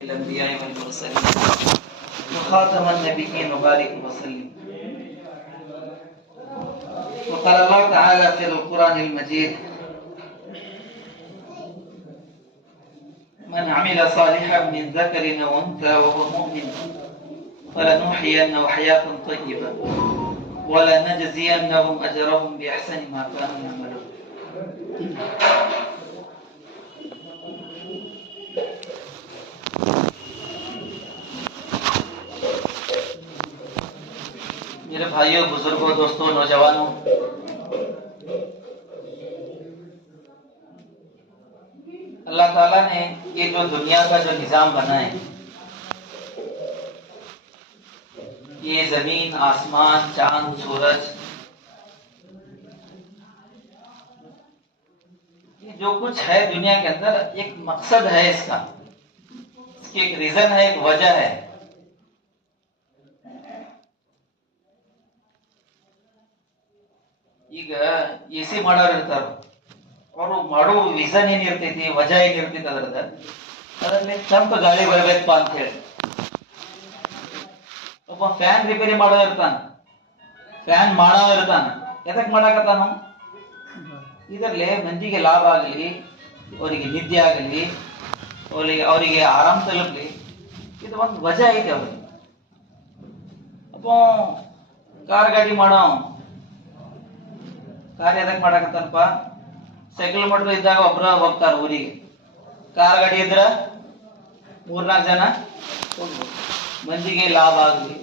الأنبياء والمرسلين وخاتم النبيين وبارك وسلم. وقال الله تعالى في القرآن المجيد: من عمل صالحا من ذكر أو أنثى وهو مؤمن فلنحيينه حياة طيبة ولنجزينهم أجرهم بأحسن ما كانوا يعملون. मेरे भाइयों, बुजुर्गों, दोस्तों, नौजवानों, अल्लाह ताला ने ये जो दुनिया का जो निजाम बना है, ये जमीन, आसमान, चांद, सूरज, ये जो कुछ है दुनिया के अंदर, एक मकसद है इसका, इसकी एक रीजन है, एक वजह है। ಈಗ ಎಸಿ ಮಾಡೋರು ಇರ್ತಾರ, ಅವರು ಮಾಡೋ ವಿಷನ್ ಏನಿರ್ತೈತಿ, ವಜಾ ಏನಿರ್ತೈತಿ ಅದರಲ್ಲಿ ತಂಪ ಗಾಳಿ ಬರ್ಬೇಕಪ್ಪ ಅಂತ ಹೇಳಿ ಒಬ್ಬ ಫ್ಯಾನ್ ರಿಪೇರಿ ಮಾಡೋ ಇರ್ತಾನ, ಫ್ಯಾನ್ ಮಾಡೋ ಇರ್ತಾನ. ಎದಕ್ ಮಾಡಾಕತ್ತಾನ? ಇದರಲ್ಲಿ ಮಂದಿಗೆ ಲಾಭ ಆಗಲಿ, ಅವರಿಗೆ ನಿದ್ದೆ ಆಗಲಿ, ಅವರಿಗೆ ಆರಾಮ್ ತಲುಪಲಿ, ಇದು ಒಂದು ವಜಾ ಐತಿ ಅವ್ರಿಗೆ. ಅಪ್ಪ ಕಾರ್ ಗಾಡಿ ಮಾಡೋ ಕಾರ್ಯ ಎದಕ್ ಮಾಡಾಕತ್ತಾನಪ್ಪ? ಸೈಕಲ್ ಮೋಟರ್ ಇದ್ದಾಗ ಒಬ್ರ ಹೋಗ್ತಾರ ಊರಿಗೆ, ಕಾರ್ ಗಾಡಿ ಇದ್ರ 3-4 ಜನ ಹೋಗ್ಬೋದು, ಮಂದಿಗೆ ಲಾಭ ಆಗಲಿ.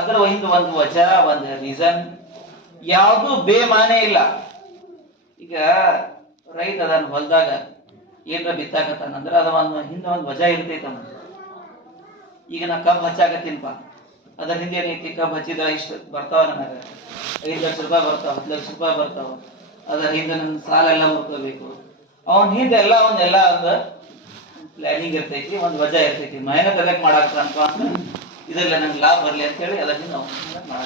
ಅದ್ರ ಒಂದು ವಜಾ, ಒಂದು ರೀಸನ್, ಯಾವುದು ಬೇಮಾನೆ ಇಲ್ಲ. ಈಗ ರೈತ ಅದನ್ನ ಹೊಲದಾಗ ಏನ್ರ ಬಿತ್ತಾಕತ್ತಾನಂದ್ರ ಅದ ಹಿಂದೆ ಒಂದು ವಜಾ ಇರ್ತೈತ. ಈಗ ನಾ ಕಬ್ಬು ಹಚ್ಚಾಕತ್ತೀನಪ್ಪ, ಅದ್ರ ಹಿಂದೆ ಏನೈತಿ? ಕಬ್ಬು ಹಚ್ಚಿದ್ರ ಇಷ್ಟು ಬರ್ತಾವ, ನನಗ 5 ಲಕ್ಷ ರೂಪಾಯಿ ಬರ್ತಾವ, 10 ಲಕ್ಷ ರೂಪಾಯಿ ಬರ್ತಾವ. ಅದ್ರ ಹಿಂದೆ ನನ್ನ ಸಾಲ ಎಲ್ಲ ಮುಟ್ಕೋಬೇಕು. ಅವನ್ ಹಿಂದೆ ಎಲ್ಲ ಒಂದು ಪ್ಲಾನಿಂಗ್ ಇರ್ತೈತಿ, ಒಂದು ವಜಾ ಇರ್ತೈತಿ. ಮೆಹನತ್ ಅದಕ್ಕೆ ಮಾಡಾಕತ್ತಾನಪ್ಪ ಅಂತ, ಇದ್ರಲ್ಲಿ ನಂಗೆ ಲಾಭ ಬರ್ಲಿ ಅಂತ ಹೇಳಿ ಅದ್ರ ಹಿಂದೆ ಅವನು ಮಾಡಾಕ್ತಾನ.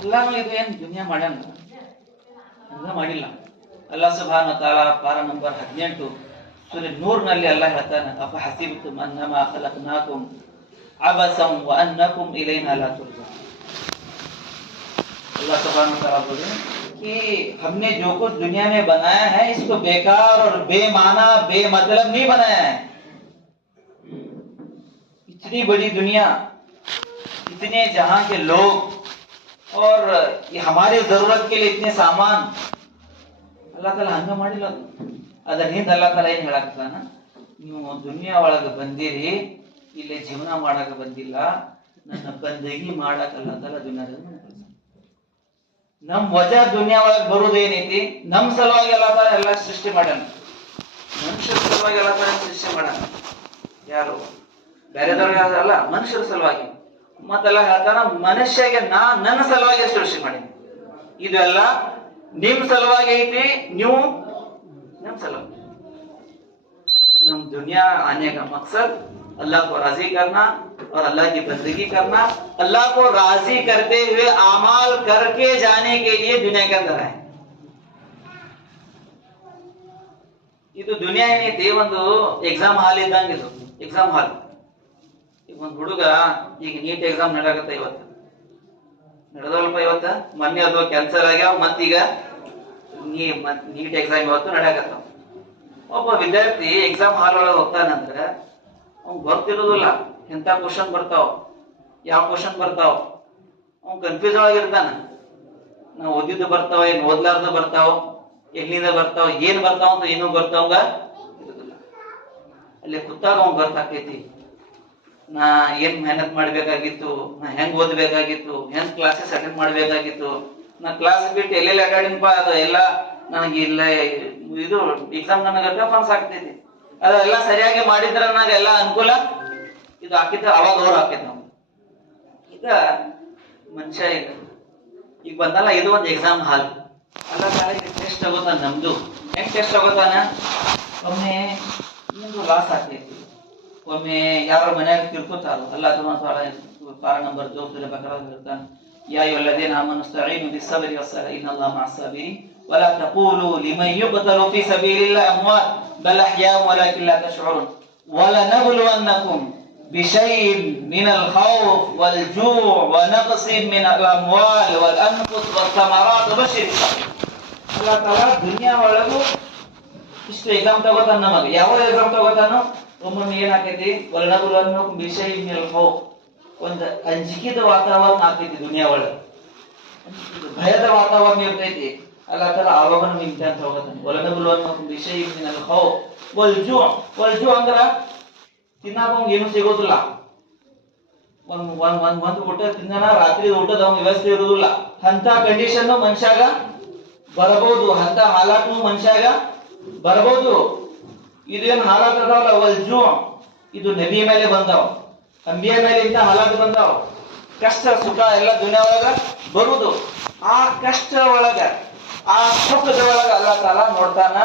ಅಲ್ಲಾನು ಇದು ಏನ್ ದುನಿಯಾ ಮಾಡ್ಯಾನ? ಹಂಗ ಮಾಡಿಲ್ಲ. ಅಲ್ಲಾಹ್ ಸುಬ್ಹಾನಹು ವ ತಆಲಾ ಪಾರ ನಂಬರ್ 18 ಸೂರೆ ನೂರ್ ನಲ್ಲಿ ಅಲ್ಲಾಹ್ ಹೇಳ್ತಾನೆ: ಅಫ ಹಸಿಬತುಂ ಅನ್ನಮಾ ಖಲಕ್ನಾಕುಂ ಅಬಸಂ ವ ಅನ್ನಕುಂ ಇಲೈನಾ ಲಾ ತುರ್ಜഊನ್. अल्लाह सुब्हानहू व तआला बोले कि हमने जो कुछ दुनिया में बनाया है, इसको बेकार और बेमाना, बेमतलब नहीं बनाया है। इतनी बड़ी दुनिया, इतने जहां के लोग, और ये हमारे जरूरत के लिए इतने सामान, अल्लाह ताला हंಗ ಮಾಡಿಲ್ಲ. ಅದರ ಹಿಂದೆ ಅಲ್ಲಾಹ್ ತಾಲಾ ಏನ್ ಹೇಳಾಕತ್ತಾನ? ನೀವು ದುನಿಯಾ ಒಳಗ ಬಂದಿರಿ, ಇಲ್ಲಿ ಜೀವನ ಮಾಡಕ ಬಂದಿಲ್ಲ, ನನ್ನ ಬಂದಗಿ ಮಾಡಕ ಅಲ್ಲಾಹ್ ತಾಲಾ ದುನಿಯಾದಾಗ ನಮ್ ವಜಾ ದುನಿಯಾ ಒಳಗೆ ಬರುವುದೇನೈತಿ? ನಮ್ ಸಲುವಾಗಿ ಅಲ್ಲಾಹ್ ತಾಲಾ ಎಲ್ಲ ಸೃಷ್ಟಿ ಮಾಡ್ಯಾನ. ಮನುಷ್ಯರ ಸಲುವಾಗಿ ಅಲ್ಲಾಹ್ ತಾಲಾ ಸೃಷ್ಟಿ ಮಾಡ್ಯಾನ. ಯಾರು ಬೇರೆದವ್ರಿಗೆ ಅಲ್ಲ, ಮನುಷ್ಯರ ಸಲುವಾಗಿ. ಮತ್ತೆಲ್ಲ ಹೇಳ್ತಾನ, ಮನುಷ್ಯಗೆ ನನ್ನ ಸಲುವಾಗಿ ಸೃಷ್ಟಿ ಮಾಡೀನಿ. ಇದೆಲ್ಲ ನಿಮ್ ಸಲುವಾಗಿ ಐತಿ, ನೀವು नम सलाम। नम दुनिया आने का मकसद अल्लाह को राजी करना और अल्लाह की बंदगी करना, अल्लाह को राजी करते हुए आमाल करके जाने के लिए दुनिया के अंदर है। ಇದು ದುನಿಯಾ ಏನೈತಿ? ಒಂದು ಎಕ್ಸಾಮ್ ಹಾಲ್ ಇದ್ದಂಗೆ. ಇದು ಎಕ್ಸಾಮ್ ಹಾಲ್. ಈಗ ಒಂದು ಹುಡುಗ ಈಗ ನೀಟ್ ಎಕ್ಸಾಮ್ ನಡೆಯಕತ್ತ, ಇವತ್ತು ನಡೆದಲ್ಪ, ಇವತ್ತ ಮೊನ್ನೆ ಅದು ಕ್ಯಾನ್ಸಲ್ ಆಗ್ಯಾವ, ಮತ್ತೀಗ ನೀಟ್ ಎಕ್ಸಾಮ್ ಇವತ್ತು ನಡೆಯಕತ್ತ. ಒಬ್ಬ ವಿದ್ಯಾರ್ಥಿ ಎಕ್ಸಾಮ್ ಹಾಲ್ ಒಳಗೆ ಹೋಗ್ತಾನಂದ್ರೆ ಅವ್ನ್ ಗೊತ್ತಿರೋದಿಲ್ಲ ಎಂತ ಕ್ವಶನ್ ಬರ್ತಾವ, ಯಾವ ಕ್ವಶನ್ ಬರ್ತಾವ, ಅವ್ನ್ ಕನ್ಫ್ಯೂಸ್ ಒಳಗಿರ್ತಾನ. ನಾವು ಓದಿದ್ದು ಬರ್ತಾವ, ಏನ್ ಓದ್ಲಾರ್ದು ಬರ್ತಾವ, ಎಲ್ಲಿಂದ ಬರ್ತಾವ, ಏನ್ ಬರ್ತಾವ ಅಂತ ಏನೂ ಗೊತ್ತಾವಂಗ ಇರೋದಿಲ್ಲ. ಅಲ್ಲಿ ಕೂತಾಗ ಅವ್ನ್ ಗೊತ್ತಾಕೈತಿ, ನಾ ಏನ್ ಮೆಹನತ್ ಮಾಡ್ಬೇಕಾಗಿತ್ತು, ನಾ ಹೆಂಗ್ ಓದ್ಬೇಕಾಗಿತ್ತು, ಹೆಂಗ್ ಕ್ಲಾಸಸ್ ಅಟೆಂಡ್ ಮಾಡ್ಬೇಕಾಗಿತ್ತು, ನಾ ಕ್ಲಾಸ್ ಬಿಟ್ಟು ಎಲ್ಲೆಲ್ಲಿ ಅಡ್ಡಾಡಿನಪ್ಪ, ಅದು ಎಲ್ಲ ನನಗೆ ಇಲ್ಲ, ಇದು ಎಕ್ಸಾಮ್ ನನಗೆ ಟಫ್ ಆಗ್ತೈತಿ. ಅದೆಲ್ಲ ಸರಿಯಾಗಿ ಮಾಡಿದ್ರ ನನಗೆಲ್ಲ ಅನುಕೂಲ ಇದು ಹಾಕಿದ್ದ, ಅವಾಗ ಅವ್ರು ಹಾಕಿದ್ ನಾವು. ಈಗ ಮನುಷ್ಯ ಈಗ ಬಂದಲ್ಲ, ಇದು ಒಂದು ಎಕ್ಸಾಮ್ ಹಾಲ್. ಅಲ್ಲ ಕಾಲೇಜ್ ಟೆಸ್ಟ್ ಆಗೋತಾನ ನಮ್ದು. ಹೆಂಗ್ ಟೆಸ್ಟ್ ಆಗೋತಾನ? ಒಮ್ಮೆ ನಿಮ್ದು ಲಾಸ್ ಆಗ್ತೈತಿ, ಒಮ್ಮೆ ಯಾರ ಮನ್ಯಾಗ ತಿಳ್ಕೊತಾರ. ಅಲ್ಲಾಹ್ ಪಾರ ನಂಬರ್ 2 ಸೂರೆ ಬಕರಾ ಹೇಳ್ತಾನೆ: ಯಾ ಅಯ್ಯುಹಲ್ಲದೀನ ಆಮನು ಇಸ್ತഈನು ಬಿಸ್ಸಬ್ರಿ ವಸ್ಸಲಾ ಇನ್ನಲ್ಲಾಹ ಮಅಸ್-ಸಾಬಿರೀನ್ ವಲಾ ತಕೂಲು ಲಿಮನ್ ಯುಕ್ತಲು ಫೀ ಸಬೀಲಿಲ್ಲಾಹಿ ಅಮ್ವಾತ್ ಬಲ್ ಅಹ್ಯಾഉ ವಲಾಕಿನ್ ಲಾ ತಶ್ዑರೂನ್. وَلَنَبْلُوَنَّكُمْ بِشَيْءٍ مِنَ الْخَوْفِ وَالْجُوعِ وَنَقْصٍ مِنَ الْأَمْوَالِ وَالْأَنْفُسِ وَالثَّمَرَاتِ وَبَشِّرِ الصَّابِرِينَ. ಅಲ್ಲಾಹ್ ತಾಲಾ ದುನಿಯಾ ಒಳಗೂ ಇಷ್ಟು ಎಕ್ಸಾಮ್ ತಗೋತಾನ ನಮಗೆ. ಯಾವ ಎಕ್ಸಾಮ್ ತಗೋತಾನೋ ಒಮ್ಮೊಮ್ಮೆ ಏನಾಕೈತಿ, ವಲನಬುಲುವನ್ನಕುಂ ಬಿಶೈಇನ್ ಮಿನಲ್ ಖೌಫ್, ಒಂದು ಅಂಜಿಕೆದ ವಾತಾವರಣ ಆಗ್ತೈತಿ ದುನಿಯಾ ಒಳಗೆ, ಭಯದ ವಾತಾವರಣ ಇರ್ತೈತಿ. ಅಲ್ಲಾಹ್ ತಾಲಾ ಆವಾಗ ನಮಗೆ ಇಂತಿಹಾನ್ ತಗೋತಾನೆ. ವಲನಬುಲುವನ್ನಕುಂ ಬಿಶೈಇನ್ ಮಿನಲ್ ಖೌಫ್ ವಲ್ ಜೂ ಅಂದ್ರ ತಿನ್ನಾಕ ಏನು ಸಿಗೋದಿಲ್ಲ. ಒಂದ್ ಊಟ ತಿನ್ನನ, ರಾತ್ರಿ ಊಟದ ವ್ಯವಸ್ಥೆ ಇರುವುದಿಲ್ಲ. ಅಂತ ಕಂಡೀಷನ್ ಮನುಷ್ಯಾಗ ಬರಬಹುದು, ಅಂತ ಹಾಲಾಟು ಮನುಷ್ಯಾಗ ಬರಬಹುದು. ಇದೇನು ಹಾಲಾಟ್ ಅದಾವಲ್ಲ ವಲ್ ಜೂ, ಇದು ನಬಿ ಮೇಲೆ ಬಂದಾವ, ಅಂಬಿಯ ಮೇಲೆ ಇಂತ ಹಾಲಾಟ್ ಬಂದಾವ. ಕಷ್ಟ ಸುಖ ಎಲ್ಲ ದುನಿಯಾ ಒಳಗ ಬರುವುದು. ಆ ಕಷ್ಟ ಒಳಗ, ಆ ಸುಖದ ಒಳಗ ಅಲ್ಲಾಹ್ ತಾಲಾ ನೋಡ್ತಾನ,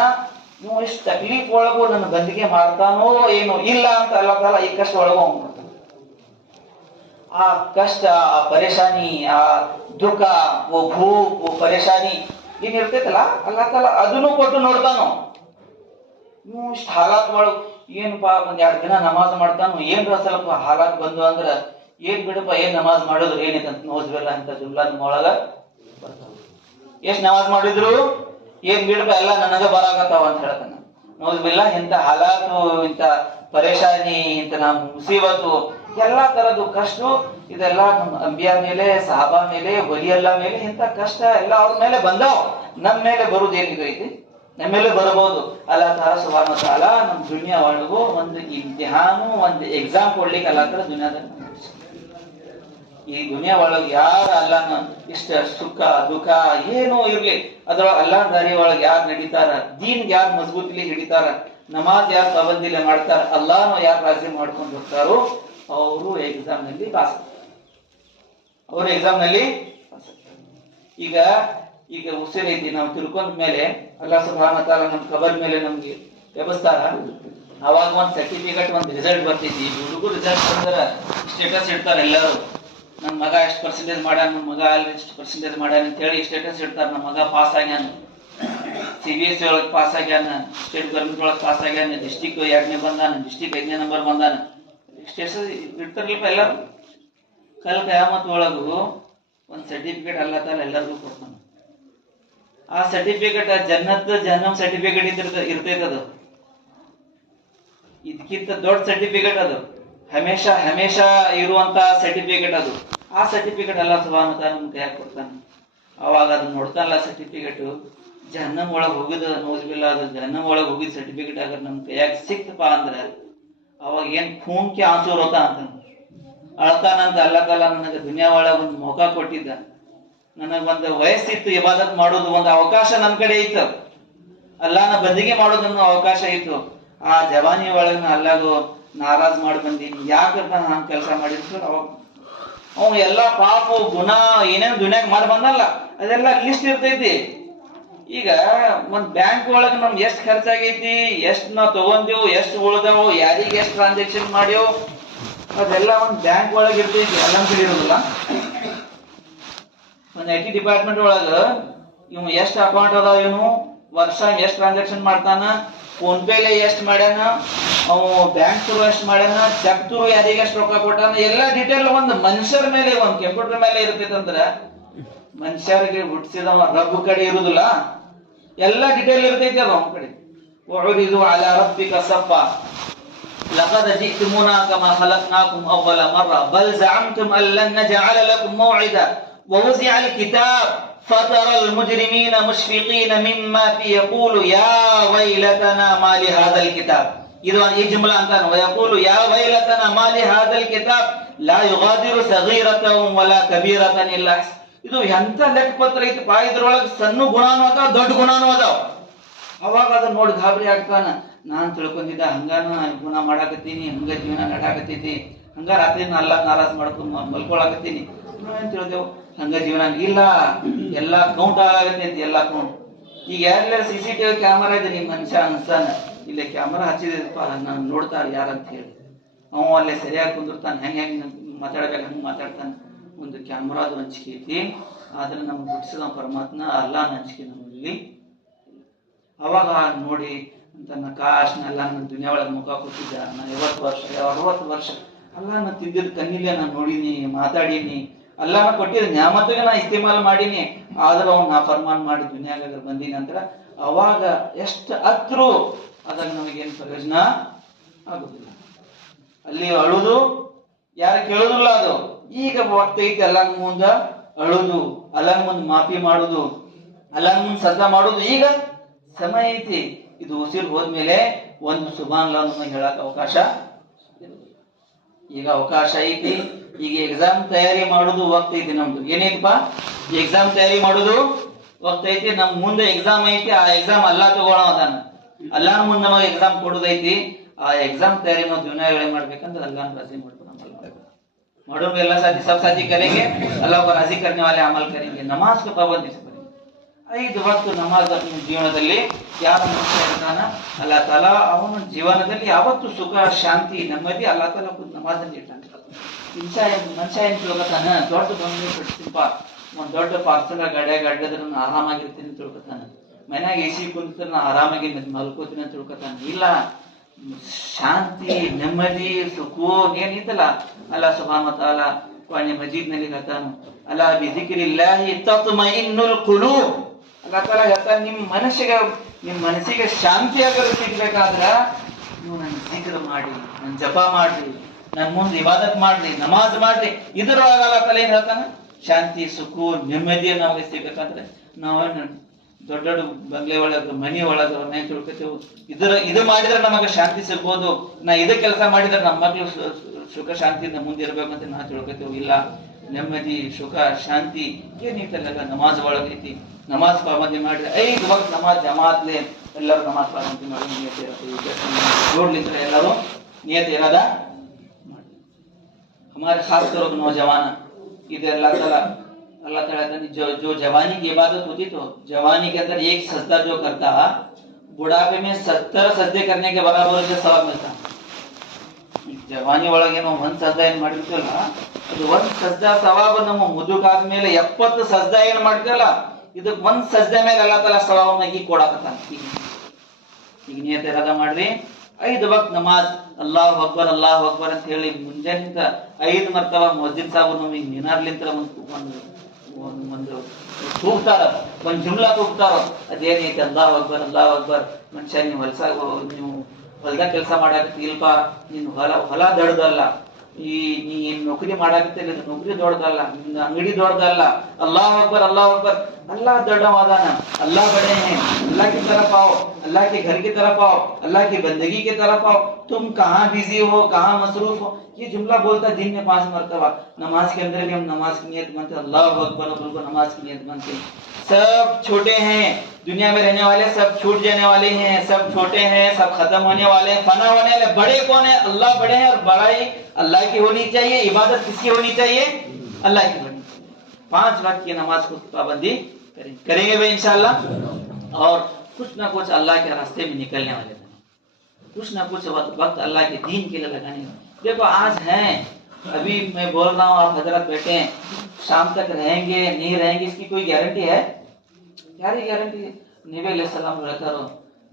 ನೀವು ಇಷ್ಟು ತಕ್ಲೀಫ್ ಒಳಗೂ ನನ್ನ ಬಂದಿಗೆ ಮಾಡ್ತಾನೋ ಏನೋ ಇಲ್ಲ ಅಂತ ಅಲ್ಲಾಹ್ ತಾಲಾ ಈ ಕಷ್ಟ ಒಳಗೂ ಹೋಗ್ತಾನ. ಆ ಕಷ್ಟ, ಆ ಪರೇಶಾನಿ, ಆ ದುಃಖ, ಓ ಭೂಕ್, ಓ ಪರೇಶಾನಿ ಏನ್ ಇರ್ತೈತಲ್ಲ, ಅಲ್ಲಾಹ್ ತಾಲಾ ಅದನ್ನು ಕೊಟ್ಟು ನೋಡ್ತಾನೋ. ನೀವು ಇಷ್ಟು ಹಾಲಾತ್ ಒಳಗ್ ಏನಪ್ಪಾ ಒಂದ್ 2 ದಿನ ನಮಾಜ್ ಮಾಡ್ತಾನು, ಏನ್ರ ಸ್ವಲ್ಪ ಹಾಲಾತ್ ಬಂದು ಅಂದ್ರ ಏನ್ ಬಿಡಪ್ಪ, ಏನ್ ನಮಾಜ್ ಮಾಡೋದ್ರ ಏನೈತಂತ ನೋಜ್ಬೇಲ್ಲ ಅಂತ ಜುಮ್ಲಾ ನಿಮ್ಮ ಒಳಗ ಬರ್ತಾವ. ಎಷ್ಟ್ ನಮಾಜ್ ಮಾಡಿದ್ರು ಏನ್ ಬಿಡಪ್ಪ, ಎಲ್ಲ ನನಗ ಬರಾಕತ್ತಾವ ಅಂತ ಹೇಳ್ತಾನ. ನೋಜ್ಬಿಲ್ಲ, ಇಂತ ಹಾಲಾತು, ಇಂತ ಪರೇಶಾನಿ, ಇಂತ ನಮ್ಮ ಮುಸೀಬತ್ತು, ಎಲ್ಲಾ ತರದ್ದು ಕಷ್ಟ ಇದೆಲ್ಲ ನಮ್ಮ ಅಂಬಿಯಾ ಮೇಲೆ, ಸಹಾಬಾ ಮೇಲೆ, ವಲಿಯಲ್ಲ ಮೇಲೆ ಇಂತ ಕಷ್ಟ ಎಲ್ಲ ಅವ್ರ ಮೇಲೆ ಬಂದಾವ. ನಮ್ಮ ಮೇಲೆ ಬರುದು ಏನಿದೈತಿ, ನಮ್ಮ ಮೇಲೆ ಬರಬಹುದು. ಅಲ್ಲಾಹ್ ತಾಲಾ ಸುಬ್ಹಾನಹು ವ ತಆಲಾ ನಮ್ಮ ದುನಿಯಾ ಒಳಗೂ ಒಂದು ಇಮ್ತಿಹಾನು, ಒಂದು ಎಕ್ಸಾಮ್ ಕೊಡ್ಲಿಕ್ಕೆ ಅಲ್ಲಾಹ್ ತಾಲಾ ದುನಿಯಾದಲ್ಲಿ ಈ ದುನಿಯಾ ಒಳಗೆ ಯಾರು ಅಲ್ಲಾಹನ ಇಷ್ಟ ಸುಖ ದುಃಖ ಏನೋ ಇರ್ಲಿ, ಅದ್ರ ಅಲ್ಲಾಹ್ ದಾರಿ ಒಳಗೆ ಯಾರು ನಡೀತಾರ, ದೀನ್ ಯಾರು ಮಜಬೂತಿಲಿ ಹಿಡಿತಾರ, ನಮಾಜ್ ಯಾರು ಪಾಬಂದಿಲೆ ಮಾಡ್ತಾರ, ಅಲ್ಲಾಹನು ಯಾರು ರಾಜಿ ಮಾಡ್ಕೊಂಡು ಹೋಗ್ತಾರೋ ಅವರು ಎಕ್ಸಾಮ್ ನಲ್ಲಿ ಪಾಸ್ ಈಗ ಈಗ ಉಸಿರೈತಿ, ನಾವು ತಿಳ್ಕೊಂಡ ಮೇಲೆ ಅಲ್ಲಾಹ್ ಸುಬ್ಹಾನಹು ವ ತಆಲಾ ನಮ್ಮ ಕಬರ್ ಮೇಲೆ ನಮ್ಗೆ ವ್ಯವಸ್ಥಾರ. ಅವಾಗ ಒಂದ್ ಸರ್ಟಿಫಿಕೇಟ್, ಒಂದ್ ರಿಸಲ್ಟ್ ಬರ್ತೈತಿ. ಹುಡುಗರು ರಿಸಲ್ಟ್ ಬಂದ್ರ ಸ್ಟೇಟಸ್ ಇಡ್ತಾರ ಎಲ್ಲರೂ, ನನ್ನ ಮಗ ಎಷ್ಟು ಪರ್ಸೆಂಟೇಜ್ ಮಾಡ್ಯಾನ, ನನ್ನ ಮಗ ಅಲ್ಲಿ ಎಷ್ಟು ಪರ್ಸೆಂಟೇಜ್ ಮಾಡ್ಯಾನ ಅಂತ ಹೇಳಿ ಸ್ಟೇಟಸ್ ಇಡ್ತಾರ. ನಮ್ಮ ಮಗ ಪಾಸ್ ಆಗ್ಯಾನ, CBSE ಒಳಗೆ ಪಾಸ್ ಆಗ್ಯಾನ, ಸ್ಟೇಟ್ ಗೌರ್ಮೆಂಟ್ ಒಳಗೆ ಪಾಸ್ ಆಗ್ಯಾನ, ಡಿಸ್ಟಿಕ್ 2ನೇ ಬಂದಾನ, ಡಿಸ್ಟಿಕ್ 5ನೇ ನಂಬರ್ ಬಂದಾನ, ಸ್ಟೇಟಸ್ ಇಡ್ತಾರಲ್ಪ ಎಲ್ಲರೂ. ಕಲ್ ಕಯಾಮತ್ ಒಳಗು ಒಂದ್ ಸರ್ಟಿಫಿಕೇಟ್ ಅಲ್ಲಾಹ್ ತಾಲಾ ಎಲ್ಲರಿಗೂ ಕೊಡ್ತಾನ. ಆ ಸರ್ಟಿಫಿಕೇಟ್ ಜನ್ನತ್ ಜಹನ್ನಮ್ ಸರ್ಟಿಫಿಕೇಟ್ ಇರ್ತೈತದು. ಇದಕ್ಕಿಂತ ದೊಡ್ಡ ಸರ್ಟಿಫಿಕೇಟ್ ಅದು, ಹಮೇಶಾ ಇರುವಂತ ಸರ್ಟಿಫಿಕೇಟ್ ಅದು. ಆ ಸರ್ಟಿಫಿಕೇಟ್ ಅಲ್ಲಾಹ್ ಸುಬ್ಹಾನಹು ವ ತಆಲಾ ನಮ್ಮ ಕೈಯಾಗ ಕೊಡ್ತಾನ. ಅವಾಗ ಅದನ್ನ ನೋಡ್ತಾನಲ್ಲ ಸರ್ಟಿಫಿಕೇಟ್, ಜಹನ್ನಮ್ ಒಳಗೆ ಹೋಗಿದ ನೋಜ್ಬಿಲ್ಲ, ಅದು ಜಹನ್ನಮ್ ಒಳಗೆ ಹೋಗಿದ ಸರ್ಟಿಫಿಕೇಟ್ ಆಗ ನಮ್ಮ ಕೈಯಾಗ ಸಿಕ್ತಪ್ಪ ಅಂದ್ರ ಅವಾಗ ಏನ್ ಖೂನ್ಕೆ ಆಂಸು ರೋತ ಅಂತ ಅಳ್ತಾನಂತ. ಅಲ್ಲಾಹ್ ತಾಲಾ ನನಗೆ ದುನಿಯಾ ಒಳಗೆ ಒಂದು ಮೌಕ ಕೊಟ್ಟಿದ್ದ, ನನಗ್ ಒಂದು ವಯಸ್ಸಿತ್ತು, ಇಬಾದತ್ ಮಾಡೋದು ಒಂದು ಅವಕಾಶ ನನ್ನ ಕಡೆ ಇತ್ತು, ಅಲ್ಲಾಹನ ಬಂದಿಗೆ ಮಾಡೋದನ್ನ ಅವಕಾಶ ಇತ್ತು. ಆ ಜವಾನಿ ಒಳಗ ಅಲ್ಲಾಗು ನಾರಾಜ್ ಮಾಡಿ ಬಂದೀನಿ, ಯಾಕಂತ ನಾನು ಕೆಲಸ ಮಾಡಿದ್ರು. ಅವಾಗ ಅವ್ನು ಎಲ್ಲಾ ಪಾಪ ಗುಣ ಏನೇನು ದುನಿಯಾಗ ಮಾಡಿ ಬಂದಲ್ಲ ಅದೆಲ್ಲ ಲಿಸ್ಟ್ ಇರ್ತೈತಿ. ಈಗ ಒಂದ್ ಬ್ಯಾಂಕ್ ಒಳಗ ನಮ್ಗೆ ಎಷ್ಟು ಖರ್ಚಾಗೈತಿ, ಎಷ್ಟು ನಾವು ತಗೊಂಡೇವು, ಎಷ್ಟು ಉಳ್ದವು, ಯಾರಿಗೆ ಎಷ್ಟು ಟ್ರಾನ್ಸಾಕ್ಷನ್ ಮಾಡ್ಯವು, ಅದೆಲ್ಲ ಒಂದ್ ಬ್ಯಾಂಕ್ ಒಳಗ ಇರ್ತೈತಿ. ಎಲ್ಲ ಕಡೆ ಇರೋದಿಲ್ಲ. ಒಂದ್ IT ಡಿಪಾರ್ಟ್ಮೆಂಟ್ ಒಳಗ ಇವ್ ಎಷ್ಟು ಅಕೌಂಟ್ ಅದಾವ, ಇವನು ವರ್ಷ ಎಷ್ಟು ಟ್ರಾನ್ಸಾಕ್ಷನ್ ಮಾಡ್ತಾನ, ಫೋನ್ ಪೇಲೆ ಎಷ್ಟು ಮಾಡ್ಯಾನ, ಅವು ಬ್ಯಾಂಕ್ ಥ್ರೂ ಎಷ್ಟು ಮಾಡ್ಯಾನ, ಚೆಕ್ ಥ್ರೂ ಯಾರಿಗೆ ಎಷ್ಟು ರೊಕ್ಕ ಕೊಟ್ಟಾನ, ಎಲ್ಲ ಡೀಟೇಲ್ ಒಂದು ಮನುಷ್ಯರ ಮೇಲೆ, ಒಂದ್ ಕಂಪ್ಯೂಟರ್ ಮೇಲೆ ಇರ್ತೈತಂದ್ರ ಮನುಷ್ಯರಿಗೆ ಹುಟ್ಟಿಸಿದವ ರಬ್ಬ ಕಡೆ ಇರುದಿಲ್ಲ, ಎಲ್ಲ ಡೀಟೇಲ್ ಇರ್ತೈತಿ ಅದು ಅವನ ಕಡೆ. ವಉರಿದು ಅಲಾ ರಬ್ಬಿಕ ಸಫಾ ಲಕದ್ ಜಿئتمونا ಕಮಾ ಖಲಕ್ನಾಕುಂ ಅವ್ವಲ ಮರ್ರ ಬಲ್ ಜಅಮ್ತುಂ ಅನ್ ಲನ್ ನಜಅಲ ಲಕುಂ ಮೌಇದಾ ووزع الكتاب فترى المجرمين مشفقين مما فيه يقول يا ويلتنا ما لهذا الكتاب. ಇದು ಈ ಜುಮ್ಲಾ ಅಂತಾನು. ويقول يا ويلتنا ما لهذا الكتاب لا يغادر صغيرة ولا كبيرة إلا أحصاها. ಇದು ಎಂತ ಲೆಕ್ಕ ಪತ್ರ ಐತಪ್ಪ, ಇದ್ರೊಳಗೆ ಸಣ್ಣ ಗುಣಾನು ಅದಾವ, ದೊಡ್ಡ ಗುಣಾನು ಅದಾವ. ಅವಾಗ ಅದನ್ನ ನೋಡಿ ಗಾಬರಿ ಆಗ್ತಾನ. ನಾನ್ ತಿಳ್ಕೊಂಡಿದ್ದ ಹಂಗಾನ ಗುಣ ಮಾಡಾಕತ್ತೀನಿ, ಹಂಗ ಜೀವನ ನಡಾಕತ್ತೈತಿ, ಹಂಗ ರಾತ್ರಿ ನಾರಾಜ್ ಮಾಡ್ಕೊಂಡು ಮಲ್ಕೊಳಕತ್ತೀನಿ, ಏನ್ ತಿಳಿದೆವು ಹಂಗ ಜೀವನ ಇಲ್ಲ, ಎಲ್ಲಾ ಕೌಂಟ್ ಆಗತೈತಿ, ಎಲ್ಲಾ ಕೌಂಟ್. ಈಗ ಯಾರೆಲ್ಲ CCTV ಕ್ಯಾಮರಾ ಇದೆ, ನಿಮ್ ಮನುಷ್ಯ ಅನ್ಸಾನ ಇಲ್ಲ ಕ್ಯಾಮರಾ ಹಚ್ಚಿದಪ್ಪ ನಾನು ನೋಡ್ತಾರ ಯಾರಂತ ಹೇಳಿ, ಅವ ಅಲ್ಲೇ ಸರಿಯಾಗಿ ಕುಂದಿರ್ತಾನ, ಹೆಂಗ್ ಮಾತಾಡ್ಬೇಕು ಹಂಗ ಮಾತಾಡ್ತಾನ. ಒಂದು ಕ್ಯಾಮರಾದ ಹಂಚಿಕೆ ಐತಿ, ಆದ್ರೆ ನಮ್ಗೆ ಹುಟ್ಟಿಸಿದ ಪರಮಾತ್ಮ ಅಲ್ಲಾಹನ ಹಂಚಿಕೆ ನಮ್ಮಲ್ಲಿ. ಅವಾಗ ನೋಡಿ ಅಂತ ಕಾಶ್ ಅಲ್ಲ ನನ್ನ ದುನಿಯಾ ಒಳಗೆ ಮುಖ ಕೊಟ್ಟಿದ್ದ ನಾ 50 ವರ್ಷ 60 ವರ್ಷ ಅಲ್ಲ ನಾ ತಿಂದಿದ್ ಕಣ್ಣಿಲೆ ನಾನು ನೋಡಿನಿ ಮಾತಾಡೀನಿ ಅಲ್ಲಾನ ಕೊಟ್ಟಿದ್ ನ್ಯಾಮತ್ತಿಗೆ ನಾ ಇಸ್ತಿಮಾಲ್ ಮಾಡೀನಿ ಆದ್ರೆ ಅವ್ನು ನಾ ಫರ್ಮಾನ್ ಮಾಡಿ ದುನಿಯಾಗ ಬಂದಿನ ನಂತರ ಅವಾಗ ಎಷ್ಟು ಹತ್ರು ಅದಾಗ ನಮಗೇನು ಪ್ರಯೋಜನ ಆಗುದಿಲ್ಲ. ಅಲ್ಲಿ ಅಳುದು ಯಾರು ಕೇಳುದಿಲ್ಲ. ಅದು ಈಗ ಐತಿ ಅಲ್ಲನ ಮುಂದ ಅಳುದು, ಅಲ್ಲನ ಮುಂದ್ ಮಾಫಿ ಮಾಡುದು, ಅಲ್ಲನ ಮುಂದ್ ಸದ್ದ ಮಾಡುದು. ಈಗ ಸಮಯ ಐತಿ. ಇದು ಉಸಿರು ಹೋದ್ಮೇಲೆ ಒಂದು ಸುಬಾನ್ಲ ನಮಗೆ ಹೇಳಕ್ ಅವಕಾಶ ಈಗ ಅವಕಾಶ ಐತಿ. ಈಗ ಎಕ್ಸಾಮ್ ತಯಾರಿ ಮಾಡುದು ವಕ್ತ ಐತಿ. ನಮ್ದು ಏನೈತಿಪ್ಪ, ಎಕ್ಸಾಮ್ ತಯಾರಿ ಮಾಡುದು ವಕ್ತ ಐತಿ. ನಮ್ ಮುಂದೆ ಎಕ್ಸಾಮ್ ಐತಿ. ಆ ಎಕ್ಸಾಮ್ ಅಲ್ಲಾ ತಗೊಳ್ಳೋ ಅದಾನ. ಅಲ್ಲಾನ ಮುಂದೆ ನಮಗೆ ಎಕ್ಸಾಮ್ ಕೊಡುದೈತಿ. ಆ ಎಕ್ಸಾಮ್ तैयारी ನಾವು ಜೀವನ ಮಾಡ್ಬೇಕಂದ್ರೆ अल्लाह राजी मालूम अल्लाह साथी सब साथी करेंगे, अल्लाह को राजी करने वाले अमल करेंगे. नमाज को पाबंदी से करेंगे. 5 वक्त ನಮಾಜ್ अपने ಜೀವನದಲ್ಲಿ ಯಾರ ಮನುಷ್ಯ ಇರ್ತಾನ ಅಲ್ಲಾಹ್ ತಾಲಾ ಅವನ ಜೀವನದಲ್ಲಿ ಯಾವತ್ತು ಸುಖ ಶಾಂತಿ ನೆಮ್ಮದಿ ಅಲ್ಲಾಹ್ ತಾಲಾ ನಮಾಜ್ ಅಂತ ಇಟ್ಟಾನ. ಮನುಷ್ಯ ಏನ್ ತಿಳ್ಕೊತಾನ, ದೊಡ್ಡ ಬಂಗ್ಲೆ ಕಟ್ತೀನಪ್ಪ, ಒಂದ್ ದೊಡ್ಡ ಪಾರ್ಸಲ್ ಗಡ್ಡದ್ರ ಆರಾಮಾಗಿರ್ತೀನಿ ಅಂತ ತಿಳ್ಕೊತಾನ. ಮನ್ಯಾಗ ಎಸಿ ಕುಂತ ಆರಾಮಾಗಿ ಮಲ್ಕೋತೀನಿ ಅಂತ ತಿಳ್ಕೊತಾನ. ಇಲ್ಲ, ಶಾಂತಿ ನೆಮ್ಮದಿ ಸುಕೂನ್ ಏನಿತ್ತಲ್ಲ ಅಲ್ಲಾಹ್ ಸುಬ್ಹಾನಹು ವ ತಆಲಾ ಕುರಾನ್ ಮಜೀದ್ ನಲ್ಲಿ ಹೇಳ್ತಾನೆ, ಅಲಾ ಬಿಜಿಕ್ರಿಲ್ಲಾಹಿ ತತ್ಮಇನ್ನುಲ್ ಕುಲೂಬ್. ಅಲ್ಲಾಹ್ ತಾಲಾ ಹೇಳ್ತಾನೆ, ನಿಮ್ಮ ಮನಸ್ಸಿಗೆ ಶಾಂತಿ ಆಗಲು ಸಿಗ್ಬೇಕಾದ್ರ ನೀವು ನನ್ನ ಜಿಕ್ರ್ ಮಾಡಿ, ನನ್ನ ಜಪ ಮಾಡ್ರಿ, ನನ್ನ ಮುಂದೆ ಇಬಾದತ್ ಮಾಡ್ರಿ, ನಮಾಜ್ ಮಾಡ್ರಿ. ಇದ್ರೊಳಗ ಅಲ್ಲಾಹ್ ತಾಲಾ ಏನ್ ಹೇಳ್ತಾನೆ, ಶಾಂತಿ ಸುಕೂನ್ ನೆಮ್ಮದಿ ನಮಗೆ ಸಿಗ್ಬೇಕಾದ್ರೆ ನಾವು ದೊಡ್ಡ ದೊಡ್ಡ ಬಂಗ್ಲೆ ಒಳಗ ಮನಿ ಒಳಗ ತಿಳ್ಕೊತೇವೆ. ಇದು ಮಾಡಿದ್ರೆ ನಮಗೆ ಶಾಂತಿ ಸಿಗ್ಬೋದು, ನಾ ಇದೇ ಕೆಲಸ ಮಾಡಿದ್ರೆ ನಮ್ಮ ಮಕ್ಳು ಸುಖ ಶಾಂತಿಯಿಂದ ಮುಂದೆ ಇರ್ಬೇಕಂತ ನಾ ತಿಳ್ಕೊತೇವೆ. ಇಲ್ಲ, ನೆಮ್ಮದಿ ಸುಖ ಶಾಂತಿ ಏನೈತಲ್ಲ ನಮಾಜ್ ಒಳಗೈತಿ. ನಮಾಜ್ ಪಾಬಂದಿ ಮಾಡ್ರಿ. 5 ವಕ್ತ ನಮಾಜ್ ಜಮಾತ್ಲೆ ಎಲ್ಲರೂ ನಮಾಜ್ ಪಾಬಂದಿ ಮಾಡಿ ನಿಯತ್ ಇರತ್ತೆ. ನೋಡ್ಲಿಂದ್ರೆ ಎಲ್ಲರೂ नियत इरादा हमारे खास तौर पर नौजवान इधर अल्लाह ताला जो जवानी की इबादत होती, तो जवानी के अंदर एक सजदा जो करता बुढ़ापे में 70 सजदे करने के बराबर जो सवाब मिलता. जवानी ಒಳಗೆ ನಾವು ಒಂದು ಸಜ್ದಾ ಏನು ಮಾಡಿರ್ತೀವಲ್ಲ, ಅದು ಒಂದು ಸಜ್ದಾ ಸವಾಬ್ ನಮ್ಮ ಮುದುಕಾದ ಮೇಲೆ 70 ಸಜ್ದಾ ಏನು ಮಾಡ್ತೀವಲ್ಲ, ಇದಕ್ಕೆ ಒಂದು ಸಜ್ದಾ ಮೇಲೆ ಅಲ್ಲಾಹ್ ತಾಲಾ ಸವಾಬನ್ನ ಹೀಗೆ ಕೊಡಕತ್ತಾನ. ಈಗ ನಿಯತ್ ಇರಾದ ಮಾಡ್ರಿ. 5 ವಕ್ತ ನಮಾಜ್ ಅಲ್ಲಾಹು ಅಕ್ಬರ್ ಅಂತ ಹೇಳಿ ಮುಂಜಾನಿಂದ 5 ಮರ್ತವ ಮಸ್ಜಿದ್ ಸಾಬ್ ನಮಗೆ ಮಿನಾರ್ಲಿಂತ ಒಂದು ಕೂಗ್ತಾರ, ಒಂದು ಜುಮ್ಲಾ ಕೂಗ್ತಾರ. ಅದೇನೈತೆ ಅಲ್ಲಾಹು ಅಕ್ಬರ್. ಮನುಷ್ಯ ನೀವು ಹೊಲದಾಗ ಕೆಲಸ ಮಾಡಾಕತ್ತಿ ಇಲ್ಪ, ನೀನು ಹೊಲ ದೊಡ್ಡದಲ್ಲ, ನೀ ನೌಕರಿ ಮಾಡಾಕತ್ತಿಲ್ಲ, ನೌಕರಿ ದೊಡ್ಡದಲ್ಲ, ನಿನ್ನ ಅಂಗಡಿ ದೊಡ್ಡದಲ್ಲ. अल्लाह अकबर अल्लाह दौड़वादाना, अल्लाह बड़े हैं, अल्लाह की तरफ आओ, अल्लाह के घर की तरफ आओ, अल्लाह की बंदगी की तरफ आओ. तुम कहाँ बिजी हो, कहाँ मसरूफ हो, ये जुमला बोलता दिन में 5 मरतबा. नमाज के अंदर भी हम नमाज की नियत मानते, अल्लाह अकबर को नमाज की नियत मानते. सब छोटे हैं, दुनिया में रहने वाले सब छूट जाने वाले हैं, सब छोटे हैं, सब खत्म होने वाले हैं, फना होने वाले. बड़े कौन है? अल्लाह बड़े हैं, और बड़ाई अल्लाह की होनी चाहिए. इबादत किसकी होनी चाहिए? अल्लाह की होनी चाहिए. 5 वक्त की नमाज को पाबंदी करेंगे भाई इंशाल्लाह. और कुछ ना कुछ अल्लाह के रास्ते में निकलने वाले हैं, कुछ ना कुछ वक्त अल्लाह के दीन के लिए लगाने. देखो आज हैं, अभी मैं बोल रहा हूँ, आप हजरत बैठे हैं, शाम तक रहेंगे नहीं रहेंगे इसकी कोई गारंटी है? ಯಾರಿ ಗ್ಯಾರಂಟಿ? ನೀವೇ ಸಲಾಂ ಹೇಳ್ತಾರೋ,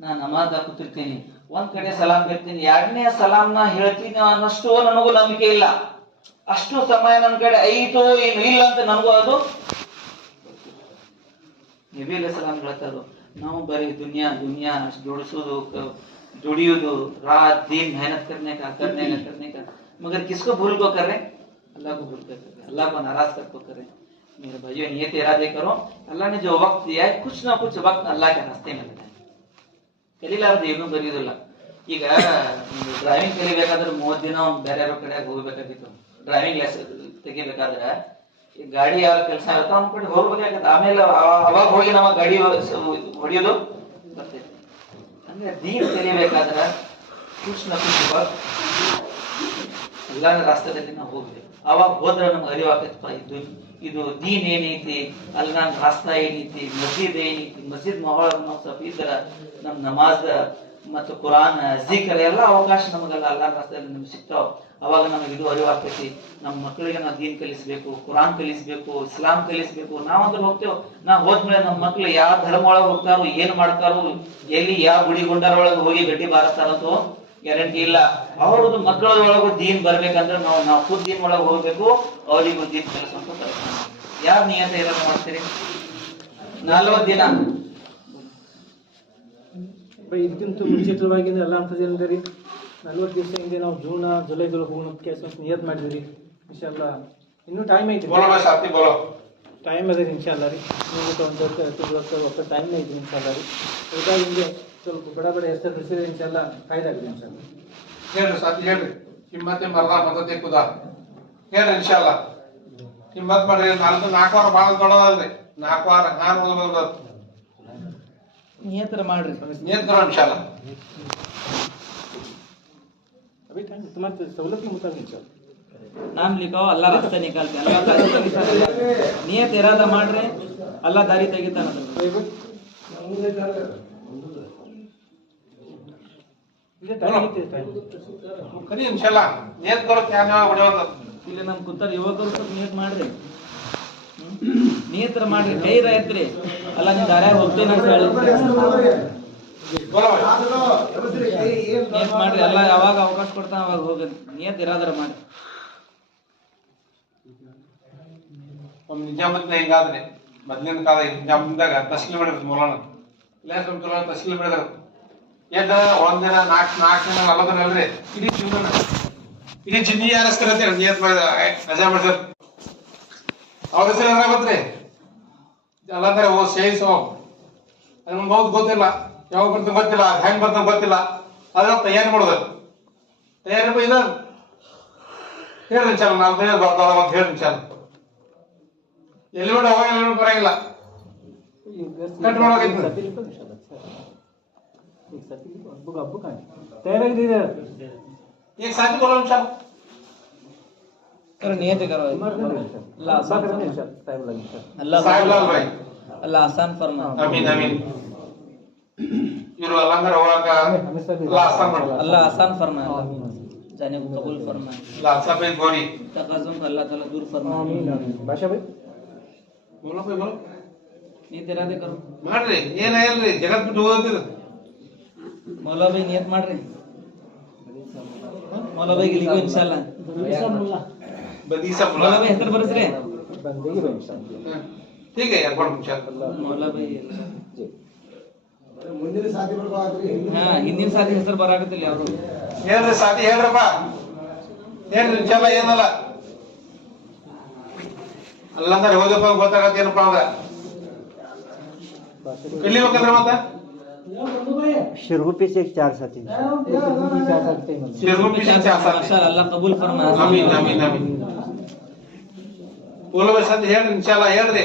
ನಾ ನಮಾಜ್ ಕೂತಿರ್ತೀನಿ, ಒಂದ್ ಕಡೆ ಸಲಾಂ ಹೇಳ್ತೀನಿ, 2ನೇ ಸಲಾಂನ ಹೇಳ್ತೀನಿ ಅನ್ನಷ್ಟು ನನಗೂ ನಂಬಿಕೆ ಇಲ್ಲ. ಅಷ್ಟು ಸಮಯ ನನ್ನ ಕಡೆ ಐತೋ ಏನು ಇಲ್ಲ ಅಂತ ನನಗೂ ಅದು. ನಬಿ ಅಲೈಹಿಸ್ ಸಲಾಂ ಹೇಳ್ತಾರೋ, ನಾವು ಬರೀ ದುನಿಯಾ ಜೋಡಿಸೋದು, ದುಡಿಯೋದು, रात दिन मेहनत करने का मगर किसको भूल को कर रहे? अल्लाह को भूल कर रहे, अल्लाह को नाराज करके कर रहे. मेरे भाइयों, नियत इरादे करो. अल्लाह ने जो वक्त दिया है, कुछ ना कुछ वक्त अल्लाह के रास्ते में लगाए. ಕಲೀಲಾರ್ದು ಏನು ಬರೆಯೋದಿಲ್ಲ. ಈಗ ಡ್ರೈವಿಂಗ್ ಕಲಿಬೇಕಾದ್ರೆ 30 ದಿನ ಬೇರೆ ಕಡೆ ಹೋಗ್ಬೇಕಾಗಿತ್ತು. ಡ್ರೈವಿಂಗ್ ಲೈಸೆನ್ಸ್ ತೆಗಿಬೇಕಾದ್ರೆ ಈ ಗಾಡಿ ಯಾವ ಕೆಲಸ ಇರುತ್ತೋ ಅವ್ನ ಕಡೆ ಹೋಗ್ಬೇಕಾಗತ್ತೆ. ಆಮೇಲೆ ಅವಾಗ ಹೋಗಿ ನಮ್ಮ ಗಾಡಿ ಹೊಡಿಯೋದು ಬರ್ತೈತಿ. ಅಂದ್ರೆ ದೀನ್ ಕಲಿಬೇಕಾದ್ರೆ ಕುछ ना कुछ वक्त ಅಲ್ಲಾಹನ ರಾಸ್ತಾದಲ್ಲಿ ನಾವು ಹೋಗ್ಬೇಕು. ಅವಾಗ ಹೋದ್ರೆ ನಮ್ಗೆ ಅರಿವಾಗತ್ತಪ್ಪ, ಇದು ದೀನ್ ಏನೈತಿ, ಅಲ್ಲಿ ನನ್ನ ರಾಸ್ತಾ ಏನೈತಿ, ಮಸ್ಜಿದ್ ಏನೈತಿ. ಮಸ್ಜಿದ್ ಮೊಹಲ್ ನಾವು ಸ್ವಲ್ಪ ಇದ್ರ ನಮ್ ನಮಾಜ್ ಮತ್ತು ಕುರಾನ್ ಜಿಕರ್ ಎಲ್ಲ ಅವಕಾಶ ನಮಗೆಲ್ಲ ಅಲ್ಲಾಹ್ ರಾಸ್ತಾದಲ್ಲಿ ನಮ್ಗೆ ಸಿಗ್ತಾವ. ಅವಾಗ ನಮಗೆ ಇದು ಅರಿವಾಗ್ತೈತಿ, ನಮ್ಮ ಮಕ್ಕಳಿಗೆ ನಾವು ದೀನ್ ಕಲಿಸ್ಬೇಕು, ಕುರಾನ್ ಕಲಿಸ್ಬೇಕು, ಇಸ್ಲಾಂ ಕಲಿಸ್ಬೇಕು. ನಾವಂದ್ರೆ ಹೋಗ್ತೇವೆ, ನಾವು ಹೋದ್ಮೇಲೆ ನಮ್ಮ ಮಕ್ಳು ಯಾವ ಧರ್ಮ ಒಳಗೆ ಹೋಗ್ತಾರೋ, ಏನ್ ಮಾಡ್ತಾರೋ, ಎಲ್ಲಿ ಯಾವ ಗುಡಿ ಗುಂಡಾರ ಒಳಗೆ ಹೋಗಿ ಗಡ್ಡಿ ಬಾರಿಸ್ತಾರಂತೋ ಗ್ಯಾರಂಟಿ ಇಲ್ಲ. ಅವ್ರದ್ದು ಮಕ್ಕಳೊಳಗೂ ದೀನ್ ಬರ್ಬೇಕಂದ್ರೆ ನಾವು ಖುದ್ ದೀನ್ ಒಳಗೆ ಹೋಗ್ಬೇಕು, ಅವರಿಗೂ ದೀನ್ ಕಲಿಸುವಂತ ಪ್ರಯತ್ನ. ಯಾರು ನಿಯತ ಇರೋದು ಮಾಡ್ತೀರಿ? 40 ದಿನ ಇದಕ್ಕಿಂತ ಮುಂಚಿತವಾಗಿ ಎಲ್ಲ ಅಂತಂದ್ರೆ ರೀ 40 ದಿವಸ ಹಿಂದೆ ನಾವು ಜೂನ್ ಜುಲೈದಲ್ಲಿ ಹೋಗೋಣ ಕೆಲಸ ನಿಯತ್ ಮಾಡಿದ್ರಿ. ಇನ್ಶಾಲ್ಲ ಇನ್ನೂ ಟೈಮ್ ಐತಿ, ಟೈಮ್ ಅದ ರೀ ಇನ್ಶಾಲ್ಲ ರೀ. ಒಂದು ಟೈಮ್ ಐತಿ ಇನ್ಶಾಲ್ಲ ರೀ. ಹೀಗಾಗಿ ಹಿಂಗೆ ಸ್ವಲ್ಪ ಬಡ ಹೆಸರು ಬಿಸಿದ್ರೆ ಇನ್ಶಾಲ್ಲ ಫಾಯ್ದೆ ಆಗಿದೆ ಇನ್ಶಾಲ್ಲ. ಹೇಳ್ರಿ ಸಾಥಿ ಹೇಳ್ರಿ, ಕಿಮ್ಮತ್ತೆ ಮರದ ಮದತೆ ಕುದ ಹೇಳ್ರಿ ಇನ್ಶಾಲ್ಲ. ಕಿಮ್ಮತ್ ಮಾಡ್ರಿ. 4 ವಾರ ಭಾಳ ದೊಡ್ಡದಲ್ರಿ, 4 ವಾರ ನಾನು ಓದ್ಬೋದು. ನಿಯತರ ಮಾಡ್ರಿ, ನಿಯತ್ ಕರೋ ಇನ್ಶಾಲ್ಲ. अभी टाइम तुम्हारे सहूलत के मुताबिक इंशाल्लाह नाम लिखाओ, अल्लाह रास्ता निकालते, अल्लाह दारी ತೆಗಿತಾನೆ. ನಿಯತ್ ಇರಾದ ಮಾಡ್ರೆ ಅಲ್ಲಾಹ್ ದಾರಿ ತೆಗಿತಾನ. ये टाइम है टाइम ಕರಿ ಇನ್ಶಾಲ್ಲ. ನಿಯತ್ ಕರೋ ಕ್ಯಾ ನೇ ಬಡವತ ಇಲ್ಲಿ ನಮ್ಮ ಕೂತಾರ ಯುವಕರು ಸ್ವಲ್ಪ ನಿಯತ್ ಮಾಡ್ರಿ, ನಿಯತರ ಮಾಡ್ರಿ, ಧೈರ್ಯ ಐತ್ರಿ. ಅಲ್ಲ ನೀವು ದಾರ್ಯಾಗ ಹೋಗ್ತೇನೆ ಅಂತ ಹೇಳಿ ನಿಯತ್ ಮಾಡ್ರಿ. ಎಲ್ಲ ಯಾವಾಗ ಅವಕಾಶ ಕೊಡ್ತಾನ ಅವಾಗ ಹೋಗಿ ನಿಯತ್ ಇರಾದರ ಮಾಡಿ. ನಿಜಾಮತ್ನ ಹಿಂಗಾದ್ರೆ ಮೊದ್ಲಿನ ಕಾಲ ನಿಜಾಮದಾಗ ತಸ್ಲೀಮ್ ಮಾಡಿದ್ರು ಮೌಲಾನ ಇಲ್ಲ ತಸ್ಲೀಮ್ ಮಾಡಿದ್ರು. ಎದ್ದ ಒಂದಿನ 4 ದಿನ 40 ದಿನ ಅಲ್ರಿ, ಇಡೀ ಜಿಂದಗಿ ಯಾರಸ್ತಾರಂತೆ ನಿಯತ್ ಮಾಡಿದ ರಜಾ ಮಾಡಿದ್ರು. ಅವ್ರ ಹೆಸರು ಏನಾರ ಗೊತ್ತ್ರಿ? ಅಲ್ಲಂದ್ರೆ ಓ ಸೇಸ್ ಅದ್ ನಮ್ಗೆ ಹೌದು ಗೊತ್ತಿಲ್ಲ, ಯಾವಾಗ ಬರ್ತಾನೆ ಗೊತ್ತಿಲ್ಲ, ಹೆಂಗ್ ಬರ್ತಾನೆ ಗೊತ್ತಿಲ್ಲ. ಅದ್ರ ತಯಾರಿ ಮಾಡೋದು. ತಯಾರಿ ಇದ ಹೇಳ್ರಿ ಚಲ, 4 ದಿನ ಬರ್ತಾವ ಅಂತ ಹೇಳ್ರಿ ಚಲ. ಎಲ್ಲಿ ಬಿಡ ಹೋಗಿ ಎಲ್ಲಿ ಬರಂಗಿಲ್ಲ, ಕಟ್ ಮಾಡೋಗಿತ್ತು. ಈಗ ಸಾಥಿ बोलो इंशाल्लाह. करो नियत करो, अल्लाह आसान साहिबलाल भाई अल्लाह आसान फरमा. आमीन आमीन. इरो अल्लाह होगा अल्लाह आसान फरमा, अल्लाह आसान फरमा, जाने को कबूल फरमा. अल्लाह सब एक गोरी तकाजुम को अल्लाह ताला दूर फरमा. आमीन आमीन. बादशाह भाई बोलो भाई बोलो. नियत इरादे करो ಮಾಡ್ರಿ. ಏನ ಹೇಳ್ರಿ ಜಗತ್ ಬಿಟ್ಟು ಹೋಗ್ತಿರ. मौला भाई नियत ಮಾಡ್ರಿ. मौला भाई लिखो इंशाल्लाह. बदीसा मौला भाई ಹೆಸರು ಬರೆಸ್ರಿ. बंदेगी भाई इंशाल्लाह. ठीक है यार, पढ़ो इंशाल्लाह. मौला भाई जी ಮುಂದಿನ ಸಾಥಿ ಬರ್ಬಾದ್ರಿ. ಹಾ, ಹಿಂದಿನ ಸಾರಿ ಹೆಸರು ಬರಾಕತ್ತಿಲ್ಲ ಯಾರು. ಹೇಳ್ರಿ ಸಾಥಿ ಹೇಳ್ರಪ್ಪ, ಹೇಳ್ರಿ ಇಂಶಾಲ್ಲಾಹ. ಏನಲ್ಲ ಅಲ್ಲಂದ್ರೆ ಹೋದಪ್ಪ ಗೊತ್ತಾಗತ್ತೇನಪ್ಪ ಅಂದ್ರೆ ಎಲ್ಲಿ ಹೋಗಂದ್ರೆ ಮತ್ತೆ शिरगुप्पी से 4 साथी शिरगुप्पी से 4 साथी. माशाअल्लाह, अल्लाह कबूल फरमा. आमीन आमीन आमीन. बोलो भाई साथी ಹೇಳ್ರಿ ಇಂಶಾಲ್ಲಾಹ ಹೇಳ್ರಿ.